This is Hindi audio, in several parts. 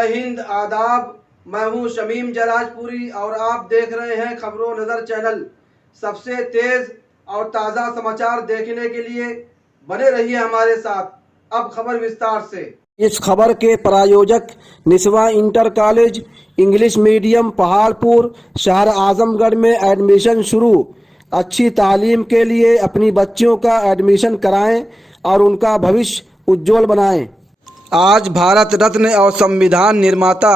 जय हिंद, आदाब। मैं हूं शमीम जराजपुरी और आप देख रहे हैं खबरों नज़र चैनल। सबसे तेज़ और ताज़ा समाचार देखने के लिए बने रहिए हमारे साथ। अब खबर विस्तार से। इस खबर के प्रायोजक Niswa inter college English medium Paharpur शहर आजमगढ़ में एडमिशन शुरू। अच्छी तालीम के लिए अपनी बच्चियों का एडमिशन कराएं और उनका भविष्य उज्जवल बनाएं। आज भारत रत्न और संविधान निर्माता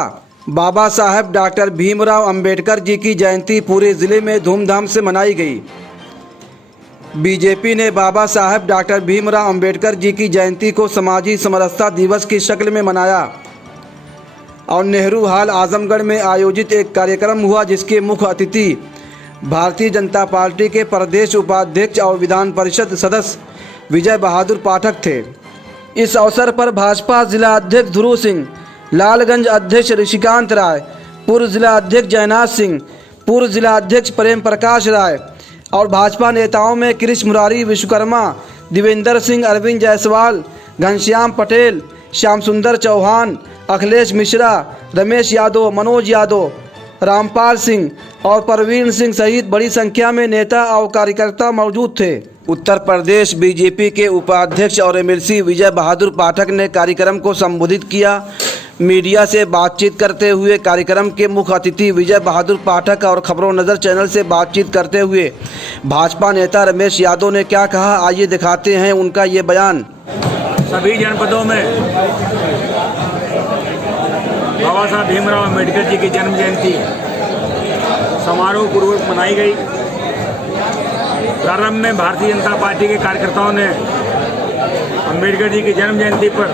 बाबा साहेब डॉक्टर भीमराव अंबेडकर जी की जयंती पूरे ज़िले में धूमधाम से मनाई गई। बीजेपी ने बाबा साहेब डॉक्टर भीमराव अंबेडकर जी की जयंती को समाजी समरसता दिवस की शक्ल में मनाया और नेहरू हॉल आजमगढ़ में आयोजित एक कार्यक्रम हुआ, जिसके मुख्य अतिथि भारतीय जनता पार्टी के प्रदेश उपाध्यक्ष और विधान परिषद सदस्य विजय बहादुर पाठक थे। इस अवसर पर भाजपा जिला अध्यक्ष ध्रुव सिंह, लालगंज अध्यक्ष ऋषिकांत राय, पूर्व जिला अध्यक्ष जयनाथ सिंह, पूर्व जिला अध्यक्ष प्रेम प्रकाश राय और भाजपा नेताओं में कृष्ण मुरारी विश्वकर्मा, दिवेंद्र सिंह, अरविंद जायसवाल, घनश्याम पटेल, श्याम सुंदर चौहान, अखिलेश मिश्रा, रमेश यादव, मनोज यादव, रामपाल सिंह और परवीन सिंह सहित बड़ी संख्या में नेता और कार्यकर्ता मौजूद थे। उत्तर प्रदेश बीजेपी के उपाध्यक्ष और एमएलसी विजय बहादुर पाठक ने कार्यक्रम को संबोधित किया। मीडिया से बातचीत करते हुए कार्यक्रम के मुख्य अतिथि विजय बहादुर पाठक और खबरों नज़र चैनल से बातचीत करते हुए भाजपा नेता रमेश यादव ने क्या कहा, आइए दिखाते हैं उनका ये बयान। सभी जनपदों में बाबा साहब भीमराव अंबेडकर जी की जन्म जयंती समारोह पूर्वक मनाई गई। प्रारंभ में भारतीय जनता पार्टी के कार्यकर्ताओं ने अंबेडकर जी की जन्म जयंती पर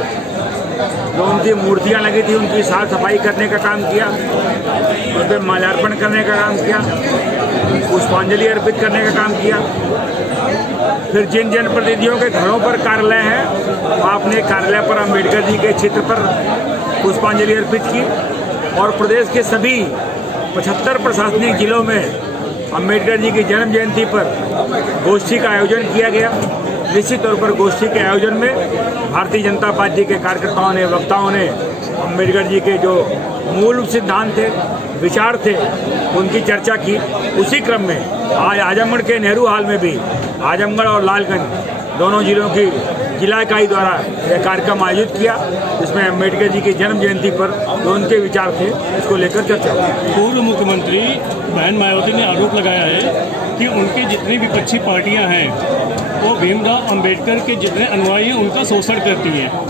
जो उनकी मूर्तियां लगी थी उनकी साफ सफाई करने का काम किया, उन पर माल्यार्पण करने का काम किया, पुष्पांजलि अर्पित करने का काम किया। फिर जिन जनप्रतिनिधियों के घरों पर कार्यालय हैं, वहाँ अपने कार्यालय पर अंबेडकर जी के चित्र पर पुष्पांजलि अर्पित की और प्रदेश के सभी 75 प्रशासनिक जिलों में अंबेडकर जी की जन्म जयंती पर गोष्ठी का आयोजन किया गया। निश्चित तौर पर गोष्ठी के आयोजन में भारतीय जनता पार्टी के कार्यकर्ताओं ने, वक्ताओं ने अंबेडकर जी के जो मूल सिद्धांत थे, विचार थे, उनकी चर्चा की। उसी क्रम में आज आजमगढ़ के नेहरू हॉल में भी आजमगढ़ और लालगंज दोनों जिलों की जिला इकाई द्वारा यह कार्यक्रम आयोजित किया, जिसमें अंबेडकर जी की जन्म जयंती पर जो उनके विचार थे इसको लेकर चर्चा हुई। पूर्व मुख्यमंत्री बहन मायावती ने आरोप लगाया है कि उनकी जितनी विपक्षी पार्टियां हैं वो भीमराव अंबेडकर के जितने अनुयायी हैं उनका शोषण करती हैं।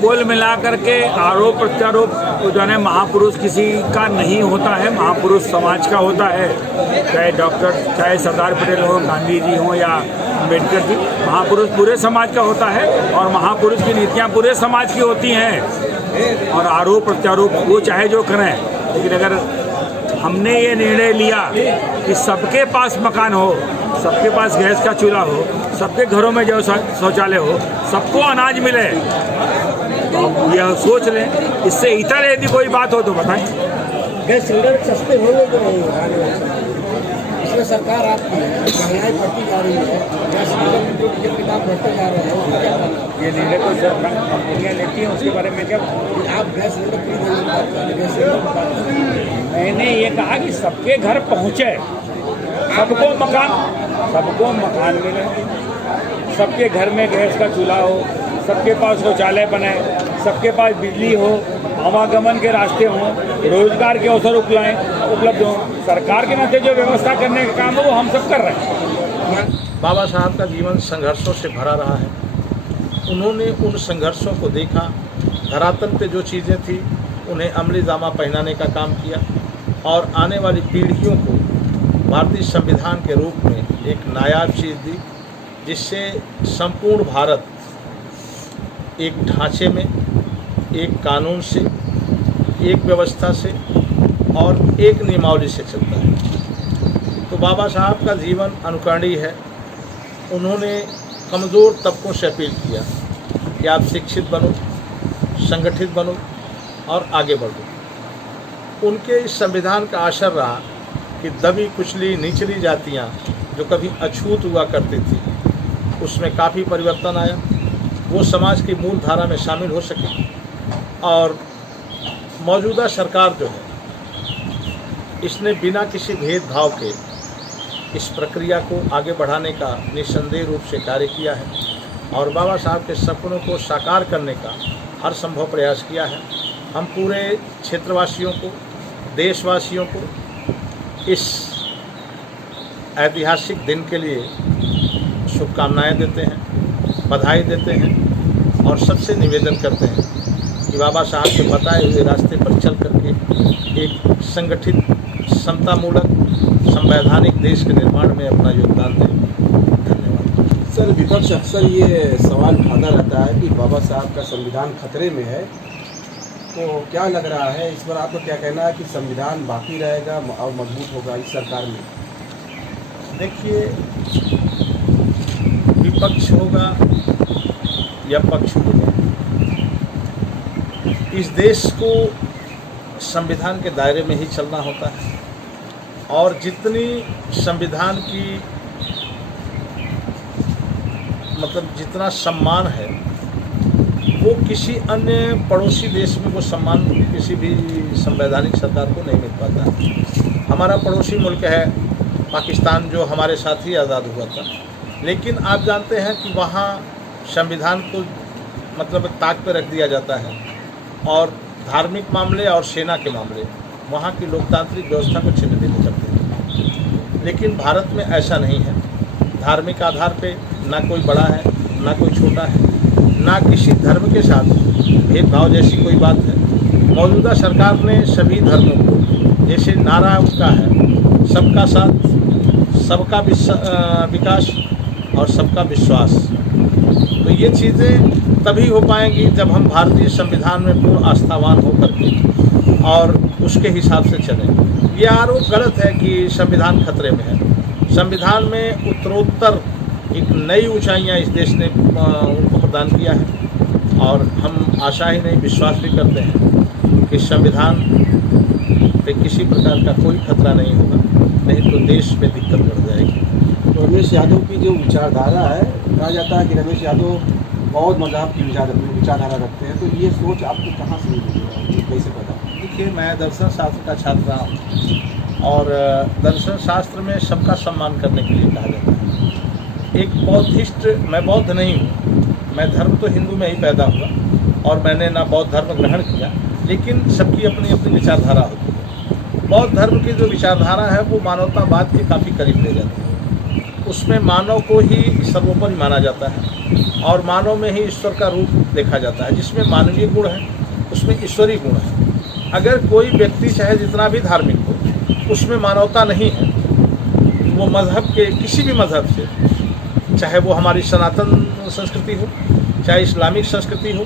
कुल मिलाकर के आरोप प्रत्यारोप जो है महापुरुष किसी का नहीं होता है, महापुरुष समाज का होता है। चाहे सरदार पटेल हो, गांधी जी हो या अम्बेडकर जी, महापुरुष पूरे समाज का होता है और महापुरुष की नीतियाँ पूरे समाज की होती हैं। और आरोप प्रत्यारोप वो चाहे जो करें, लेकिन अगर हमने ये निर्णय लिया कि सबके पास मकान हो, सबके पास गैस का चूल्हा हो, सबके घरों में जो शौचालय हो, सबको अनाज मिले, तो आप यह सोच लें। इससे इतर यदि कोई बात हो तो बताएं। गैस सिलेंडर सस्ते होंगे तो नहीं होगा। इसमें सरकार आपकी महंगाई बढ़ती जा रही है, गैस सिलेंडर जो डीजल के दाम बढ़ते जा रहे हैं, ये निर्णय तो कंपनियाँ लेती हैं, उसके बारे में क्या आप गैस सिलेंडर फ्री देने की बात करें, गैस सिलेंडर। मैंने ये कहा कि सबके घर पहुँचे, सबको मकान मिले, सबके घर में गैस का चूल्हा हो, सबके पास शौचालय बने, सबके पास बिजली हो, आवागमन के रास्ते हों, रोजगार के अवसर उपलब्ध हों। सरकार के नाते जो व्यवस्था करने का काम है वो हम सब कर रहे हैं। बाबा साहब का जीवन संघर्षों से भरा रहा है। उन्होंने उन संघर्षों को देखा, धरातल पे जो चीज़ें थी उन्हें अमली जामा पहनाने का काम किया और आने वाली पीढ़ियों को भारतीय संविधान के रूप में एक नायाब चीज़ दी, जिससे संपूर्ण भारत एक ढांचे में, एक कानून से, एक व्यवस्था से और एक नियमावली से चलता है। तो बाबा साहब का जीवन अनुकरणीय है। उन्होंने कमज़ोर तबकों से अपील किया कि आप शिक्षित बनो, संगठित बनो और आगे बढ़ो। उनके इस संविधान का असर रहा कि दबी कुचली निचली जातियाँ जो कभी अछूत हुआ करती थी, उसमें काफ़ी परिवर्तन आया। वो समाज की मूल धारा में शामिल हो सके। और मौजूदा सरकार जो है इसने बिना किसी भेदभाव के इस प्रक्रिया को आगे बढ़ाने का निस्संदेह रूप से कार्य किया है और बाबा साहब के सपनों को साकार करने का हर संभव प्रयास किया है। हम पूरे क्षेत्रवासियों को, देशवासियों को इस ऐतिहासिक दिन के लिए शुभकामनाएं देते हैं, बधाई देते हैं और सबसे निवेदन करते हैं कि बाबा साहब के बताए हुए रास्ते पर चल करके एक संगठित, समतामूलक, संवैधानिक देश के निर्माण में अपना योगदान दें। धन्यवाद। सर, विपक्ष अक्सर ये सवाल उठाता रहता है कि बाबा साहब का संविधान खतरे में है, तो क्या लग रहा है इस पर आपको क्या कहना है कि संविधान बाकी रहेगा और मजबूत होगा इस सरकार में? देखिए, विपक्ष होगा या पक्ष होगा, इस देश को संविधान के दायरे में ही चलना होता है और जितनी संविधान की जितना सम्मान है वो किसी अन्य पड़ोसी देश में वो सम्मान किसी भी संवैधानिक सरकार को नहीं मिल पाता। हमारा पड़ोसी मुल्क है पाकिस्तान, जो हमारे साथ ही आज़ाद हुआ था, लेकिन आप जानते हैं कि वहाँ संविधान को ताक पे रख दिया जाता है और धार्मिक मामले और सेना के मामले वहाँ की लोकतांत्रिक व्यवस्था को छिन्न भिन्न करते हैं। लेकिन भारत में ऐसा नहीं है। धार्मिक आधार पे ना कोई बड़ा है, ना कोई छोटा है, ना किसी धर्म के साथ भेदभाव जैसी कोई बात है। मौजूदा सरकार ने सभी धर्मों को, जैसे नारा उनका है, सबका साथ, सबका विकास और सबका विश्वास, तो ये चीज़ें तभी हो पाएंगी जब हम भारतीय संविधान में पूर्ण आस्थावान होकर के और उसके हिसाब से चलें। ये आरोप गलत है कि संविधान खतरे में है। संविधान में उत्तरोत्तर एक नई ऊंचाइयां इस देश ने उनको प्रदान किया है और हम आशा ही नहीं, विश्वास भी करते हैं कि संविधान पे किसी प्रकार का कोई खतरा नहीं होगा, नहीं तो देश में दिक्कत बढ़ जाएगी। तो रमेश यादव की जो विचारधारा है, कहा जाता है कि रमेश यादव बौद्ध मज़हब की विचारधारा रखते हैं, तो ये सोच आपको कहाँ से मिली है, ये कैसे पता? देखिए, मैं दर्शन शास्त्र का छात्र रहा हूँ और दर्शन शास्त्र में सबका सम्मान करने के लिए कहा जाता है। एक बौद्धिस्ट, मैं बौद्ध नहीं हूँ, मैं धर्म तो हिंदू में ही पैदा हुआ और मैंने ना बौद्ध धर्म ग्रहण किया, लेकिन सबकी अपनी अपनी विचारधारा होती है। बौद्ध धर्म की जो विचारधारा है वो मानवतावाद के काफ़ी करीब ले जाती है। उसमें मानव को ही सर्वोपरि माना जाता है और मानव में ही ईश्वर का रूप देखा जाता है। जिसमें मानवीय गुण है उसमें ईश्वरीय गुण है। अगर कोई व्यक्ति चाहे जितना भी धार्मिक हो, उसमें मानवता नहीं है, वो मज़हब के किसी भी मज़हब से, चाहे वो हमारी सनातन संस्कृति हो, चाहे इस्लामिक संस्कृति हो,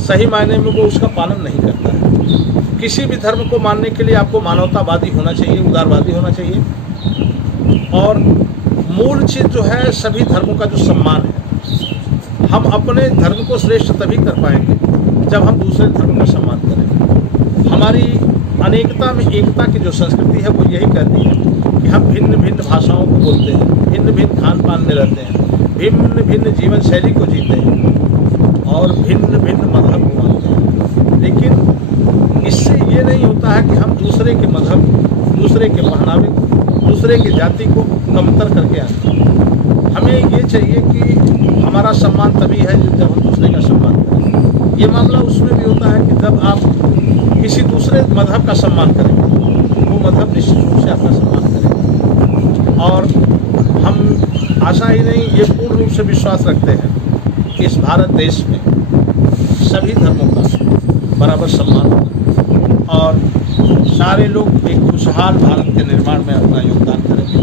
सही मायने में वो उसका पालन नहीं करता है। किसी भी धर्म को मानने के लिए आपको मानवतावादी होना चाहिए, उदारवादी होना चाहिए और मूल चीज़ जो है सभी धर्मों का जो सम्मान है। हम अपने धर्म को श्रेष्ठ तभी कर पाएंगे जब हम दूसरे धर्म का सम्मान करें। हमारी अनेकता में एकता की जो संस्कृति है वो यही कहती है कि हम भिन्न भिन्न भाषाओं को बोलते हैं, भिन्न भिन्न खान पान में रहते हैं, भिन्न भिन्न जीवन शैली को जीते हैं और भिन्न भिन्न मजहब को मानते हैं। लेकिन इससे ये नहीं होता है कि हम दूसरे के मजहब, दूसरे के पहनावे, दूसरे की जाति को कमतर करके आते हैं। हमें ये चाहिए कि हमारा सम्मान तभी है जब हम दूसरे का सम्मान करें। ये मामला उसमें भी होता है कि जब आप किसी दूसरे मजहब का सम्मान करेंगे, वो मजहब निश्चित रूप से आपका सम्मान करेगा। और हम आशा ही नहीं, ये पूर्ण रूप से विश्वास रखते हैं कि इस भारत देश में सभी धर्मों का बराबर सम्मान होगा और सारे लोग एक खुशहाल भारत के निर्माण में अपना योगदान करेंगे।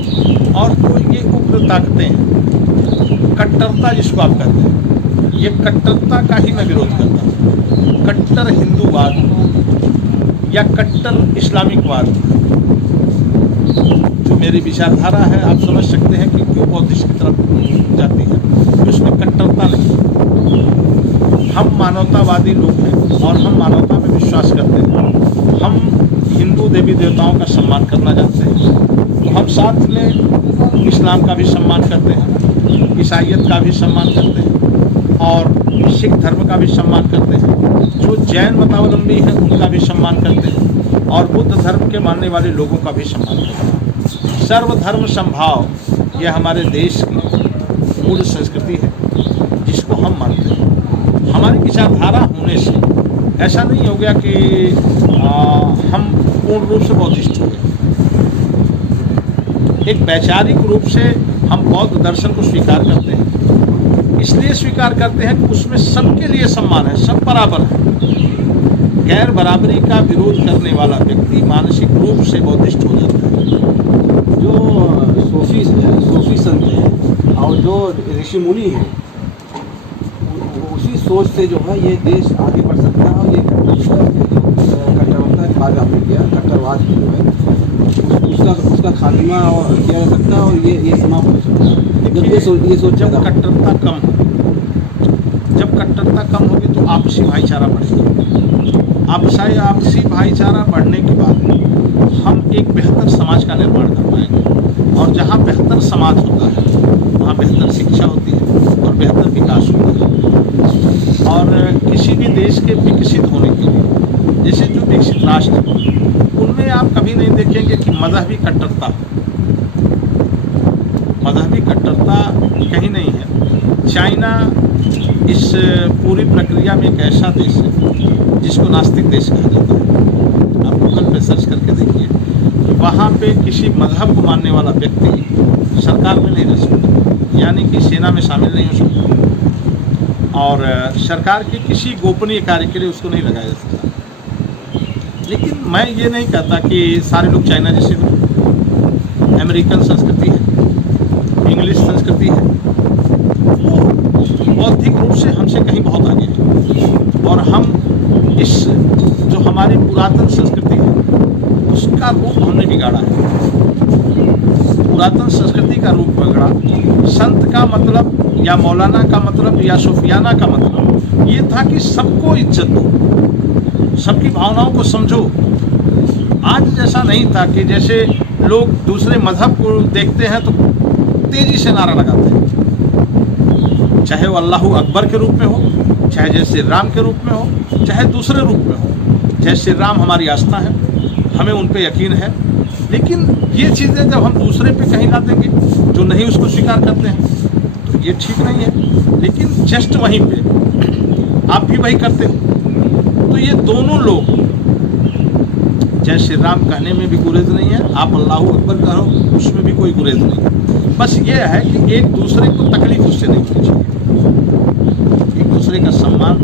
और कोई ये उग्र ताकतें हैं, कट्टरता जिसको आप कहते हैं, ये कट्टरता का ही मैं विरोध करता हूँ। कट्टर हिंदूवाद या कट्टर इस्लामिकवाद जो मेरी विचारधारा है, आप समझ सकते हैं कि क्यों बौद्धिस्ट की तरफ जाती है। उसमें कट्टरता नहीं, हम मानवतावादी लोग हैं और हम मानवता में विश्वास करते हैं। हम हिंदू देवी देवताओं का सम्मान करना जानते हैं, तो हम साथ में इस्लाम का भी सम्मान करते हैं, ईसाइयत का भी सम्मान करते हैं और सिख धर्म का भी सम्मान करते हैं, जो जैन मतावलंबी हैं उनका भी सम्मान करते हैं और बुद्ध धर्म के मानने वाले लोगों का भी सम्मान करते हैं। सर्वधर्म समभाव यह हमारे देश की मूल संस्कृति है जिसको हम मानते हैं। हमारी विचारधारा होने से ऐसा नहीं हो गया कि हम पूर्ण रूप से बौद्धिस्ट हो गए। एक वैचारिक रूप से हम बौद्ध दर्शन को स्वीकार करते हैं, इसलिए स्वीकार करते हैं कि उसमें सबके लिए सम्मान है, सब बराबर है। गैर बराबरी का विरोध करने वाला व्यक्ति मानसिक रूप से बौद्धिस्ट हो जाता है। जो सूफी संत हैं और जो ऋषि मुनि हैं, उसी सोच से जो है ये देश आगे बढ़ सकता है और ये कट्टरवाद खाद आपने किया, कट्टरवाद की जो है उसका खात्मा और किया जा सकता है और ये समाप्त हो सकता है जब ये सोच जब कट्टरता कम हो, जब कट्टरता कम होगी तो आपसी भाईचारा बढ़ेगा। आपसी भाईचारा बढ़ने के बाद हम एक बेहतर समाज का निर्माण कर पाएंगे और जहाँ बेहतर समाज होता है वहाँ बेहतर शिक्षा होती है और बेहतर विकास होता है। और किसी भी देश के विकसित होने के लिए, जैसे जो विकसित राष्ट्र उनमें आप कभी नहीं देखेंगे कि मजहबी कट्टरता कहीं नहीं है। चाइना इस पूरी प्रक्रिया में एक ऐसा देश है जिसको नास्तिक देश कहा जाता है। आप गूगल पे सर्च करके देखिए, वहाँ पे किसी मजहब को मानने वाला व्यक्ति सरकार में नहीं रह सकता, यानी कि सेना में शामिल नहीं हो सकता और सरकार के किसी गोपनीय कार्य के लिए उसको नहीं लगाया जा सकता। लेकिन मैं ये नहीं कहता कि सारे लोग चाइना जैसे हो। अमेरिकन संस्कृति है, इंग्लिश संस्कृति है, वो बौद्धिक रूप से हमसे कहीं बहुत आगे है और हम इस जो हमारी पुरातन संस्कृति है उसका रूप हमने बिगाड़ा है। पुरातन संस्कृति का रूप बिगड़ा। संत का मतलब या मौलाना का मतलब या सूफियाना का मतलब ये था कि सबको इज्जत दो, सबकी भावनाओं को समझो। आज जैसा नहीं था कि जैसे लोग दूसरे मजहब को देखते हैं तो तेजी से नारा लगाते हैं, चाहे वो अल्लाहू अकबर के रूप में हो, चाहे जय श्री राम के रूप में हो, चाहे दूसरे रूप में हो। जय श्री राम हमारी आस्था है, हमें उन पे यकीन है, लेकिन ये चीज़ें जब हम दूसरे पे कहीं ला देंगे जो नहीं उसको स्वीकार करते हैं तो ये ठीक नहीं है। लेकिन जस्ट वहीं पे आप भी वही करते हो तो ये दोनों लोग, जय श्री राम कहने में भी गुरेज नहीं है, आप अल्लाहू अकबर कहो उसमें भी कोई गुरेज नहीं है। बस ये है कि एक दूसरे को तकलीफ उससे नहीं होनी चाहिए, एक दूसरे का सम्मान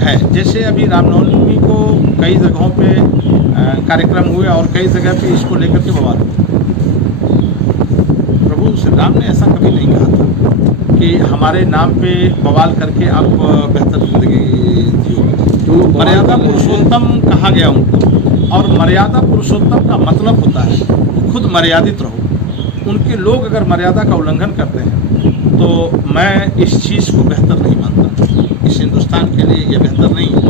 है। जैसे अभी रामनवमी को कई जगहों पे कार्यक्रम हुए और कई जगह पे इसको लेकर के बवाल हुए। प्रभु श्री राम ने ऐसा कभी नहीं कहा था कि हमारे नाम पे बवाल करके आप बेहतर जिंदगी जियो। मर्यादा पुरुषोत्तम कहा गया उनको, और मर्यादा पुरुषोत्तम का मतलब होता है खुद मर्यादित रहो। उनके लोग अगर मर्यादा का उल्लंघन करते हैं तो मैं इस चीज़ को बेहतर नहीं मानता, इस हिंदुस्तान के लिए ये बेहतर नहीं है।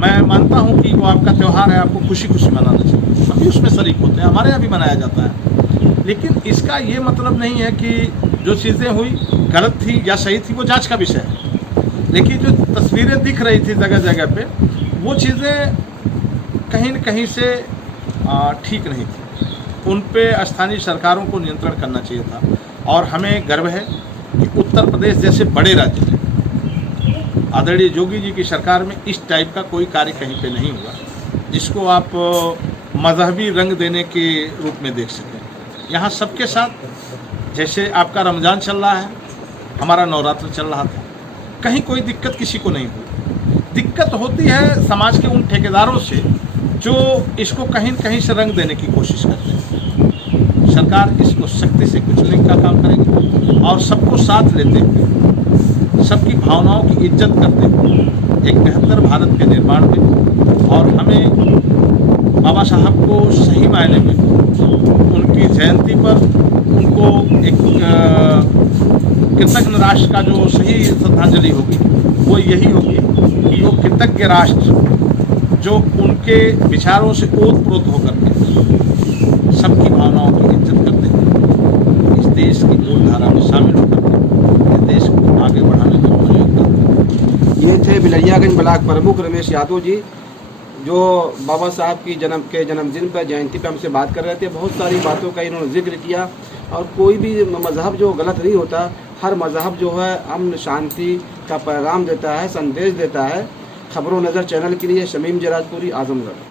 मैं मानता हूँ कि वो आपका त्यौहार है, आपको खुशी खुशी मनाना चाहिए, हम भी उसमें शरीक होते हैं, हमारे यहाँ भी मनाया जाता है। लेकिन इसका ये मतलब नहीं है कि जो चीज़ें हुई गलत थी या सही थी वो जांच का विषय है। लेकिन जो तस्वीरें दिख रही थी जगह जगह पे, वो चीज़ें कहीं न कहीं से ठीक नहीं थी। उन पे स्थानीय सरकारों को नियंत्रण करना चाहिए था। और हमें गर्व है कि उत्तर प्रदेश जैसे बड़े राज्य में आदरणीय योगी जी की सरकार में इस टाइप का कोई कार्य कहीं पे नहीं हुआ जिसको आप मजहबी रंग देने के रूप में देख सकें। यहाँ सबके साथ, जैसे आपका रमज़ान चल रहा है, हमारा नवरात्र चल रहा था, कहीं कोई दिक्कत किसी को नहीं हुई। दिक्कत होती है समाज के उन ठेकेदारों से जो इसको कहीं न कहीं से रंग देने की कोशिश करते हैं। सरकार इसको सख्ती से कुचलने का काम करेगी और सबको साथ लेते हुए, सबकी भावनाओं की इज्जत करते हुए एक बेहतर भारत के निर्माण में, और हमें बाबा साहब को सही मायने में उनकी जयंती पर उनको एक कृतज्ञ राष्ट्र का जो सही श्रद्धांजलि होगी वो यही होगी कि वो कृतज्ञ राष्ट्र जो उनके विचारों से ओतप्रोत होकर के सबकी भावनाओं की इज्जत करते हैं, इस देश की मूल धारा में शामिल होकर के देश को आगे बढ़ाने में अपना योगदान दरियागंज ब्लॉक प्रमुख रमेश यादव जी, जो बाबा साहब की जन्मदिन पर जयंती पर हमसे बात कर रहे थे। बहुत सारी बातों का इन्होंने जिक्र किया और कोई भी मज़हब जो गलत नहीं होता, हर मज़हब जो है अमन शांति का पैगाम देता है, संदेश देता है। खबरों नज़र चैनल के लिए शमीम जराजपुरी, आजमगढ़।